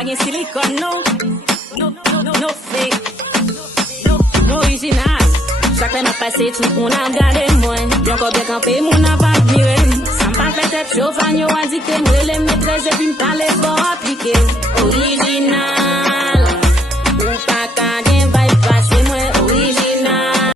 pas de silicone, no fake, no original. Chaque fois, m'a passé tout, on a regardé moi. Bien qu'on bien campé, mon a pas admiré. Ça m'a fait être chaud, fanyo a dit que moi, les maîtresses, et puis m'parler pour appliquer. Original, ou pas qu'à